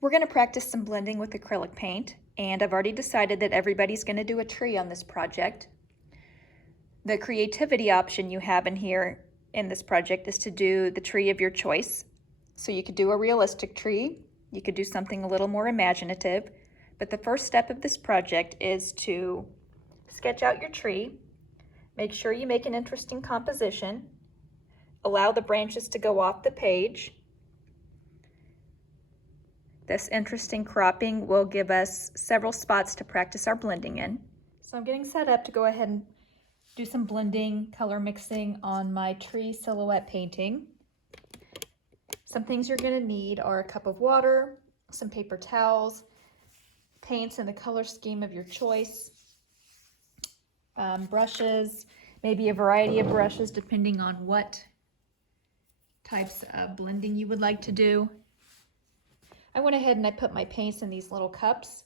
We're going to practice some blending with acrylic paint, and I've already decided that everybody's going to do a tree on this project. The creativity option you have in here in this project is to do the tree of your choice. So you could do a realistic tree, you could do something a little more imaginative, but the first step of this project is to sketch out your tree, make sure you make an interesting composition, allow the branches to go off the page. This interesting cropping will give us several spots to practice our blending in. So I'm getting set up to go ahead and do some blending, color mixing on my tree silhouette painting. Some things you're going to need are a cup of water, some paper towels, paints in the color scheme of your choice, brushes, maybe a variety of brushes depending on what types of blending you would like to do. I went ahead and I put my paints in these little cups.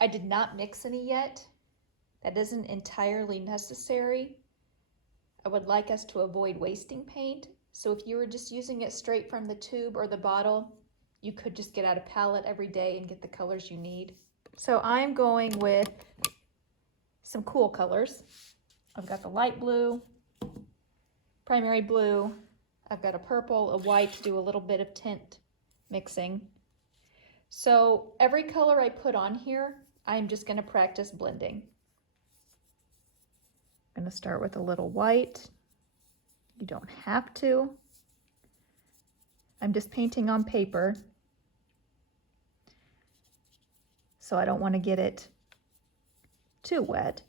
I did not mix any yet. That isn't entirely necessary. I would like us to avoid wasting paint. So if you were just using it straight from the tube or the bottle, you could just get out a palette every day and get the colors you need. So I'm going with some cool colors. I've got the light blue, primary blue, I've got a purple, a white to do a little bit of tint mixing. So every color I put on here, I'm just going to practice blending. I'm going to start with a little white. You don't have to. I'm just painting on paper, so I don't want to get it too wet.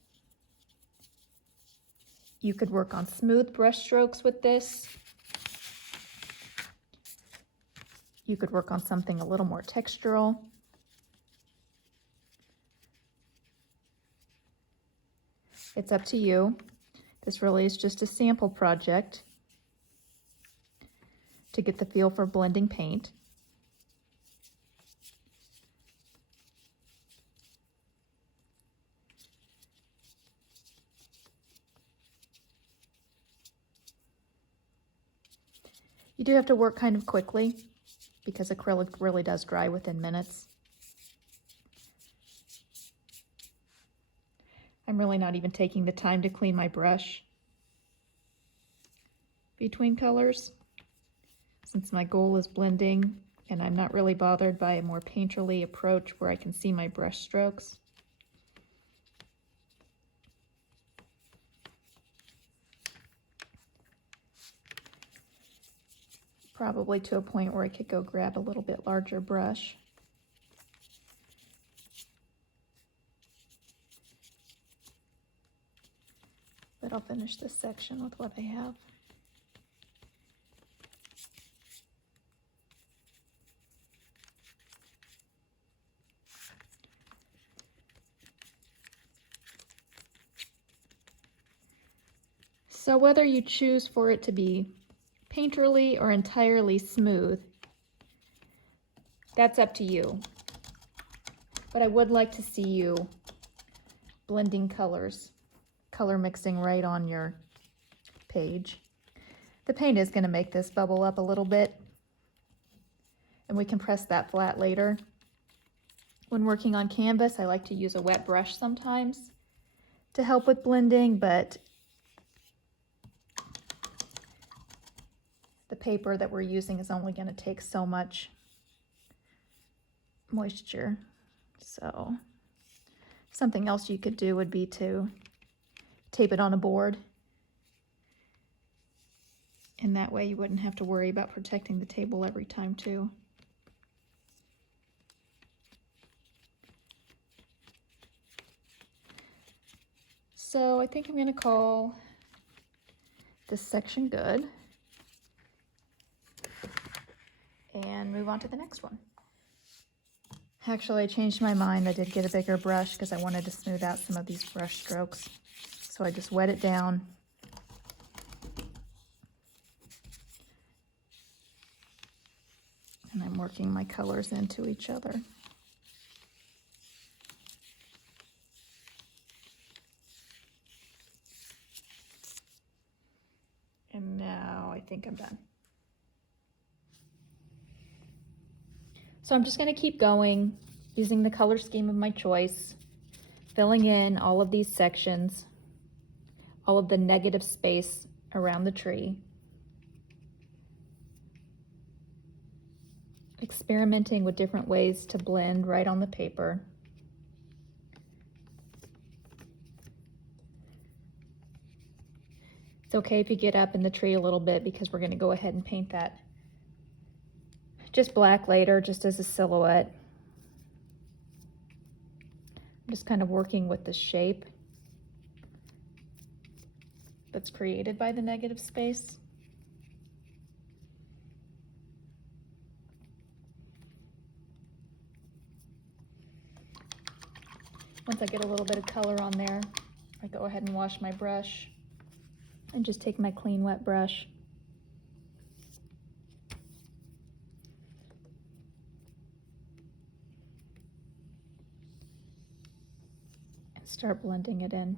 You could work on smooth brush strokes with this. You could work on something a little more textural. It's up to you. This really is just a sample project to get the feel for blending paint. You do have to work kind of quickly because acrylic really does dry within minutes. I'm really not even taking the time to clean my brush between colors, since my goal is blending and I'm not really bothered by a more painterly approach where I can see my brush strokes. Probably to a point where I could go grab a little bit larger brush. But I'll finish this section with what I have. So whether you choose for it to be painterly or entirely smooth, that's up to you. But I would like to see you blending colors, color mixing right on your page. The paint is going to make this bubble up a little bit, and we can press that flat later. When working on canvas, I like to use a wet brush sometimes to help with blending, but the paper that we're using is only going to take so much moisture. So something else you could do would be to tape it on a board. And that way you wouldn't have to worry about protecting the table every time too. So I think I'm going to call this section good and move on to the next one. Actually, I changed my mind. I did get a bigger brush because I wanted to smooth out some of these brush strokes. So I just wet it down. And I'm working my colors into each other. And now I think I'm done. So I'm just going to keep going using the color scheme of my choice, filling in all of these sections, all of the negative space around the tree, experimenting with different ways to blend right on the paper. It's okay if you get up in the tree a little bit because we're going to go ahead and paint that just black later, just as a silhouette. I'm just kind of working with the shape that's created by the negative space. Once I get a little bit of color on there, I go ahead and wash my brush and just take my clean wet brush and start blending it in.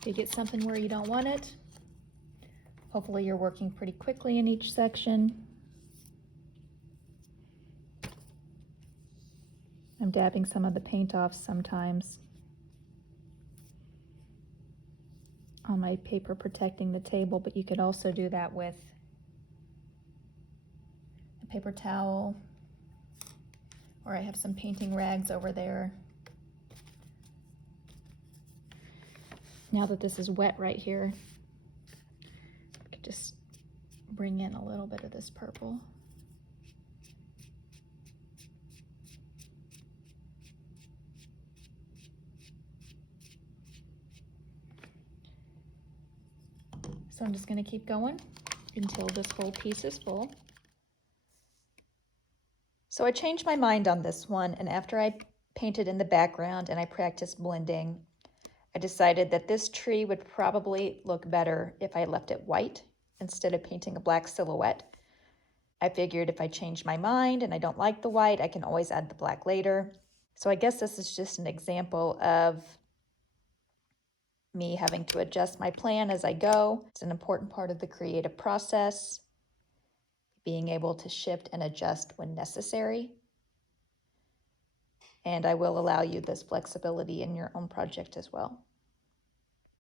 If you get something where you don't want it, hopefully you're working pretty quickly in each section. I'm dabbing some of the paint off sometimes on my paper protecting the table, but you could also do that with a paper towel, or I have some painting rags over there. Now that this is wet right here, I could just bring in a little bit of this purple. So I'm just going to keep going until this whole piece is full. So I changed my mind on this one, and after I painted in the background and I practiced blending, I decided that this tree would probably look better if I left it white instead of painting a black silhouette. I figured if I change my mind and I don't like the white, I can always add the black later. So I guess this is just an example of me having to adjust my plan as I go. It's an important part of the creative process, being able to shift and adjust when necessary. And I will allow you this flexibility in your own project as well.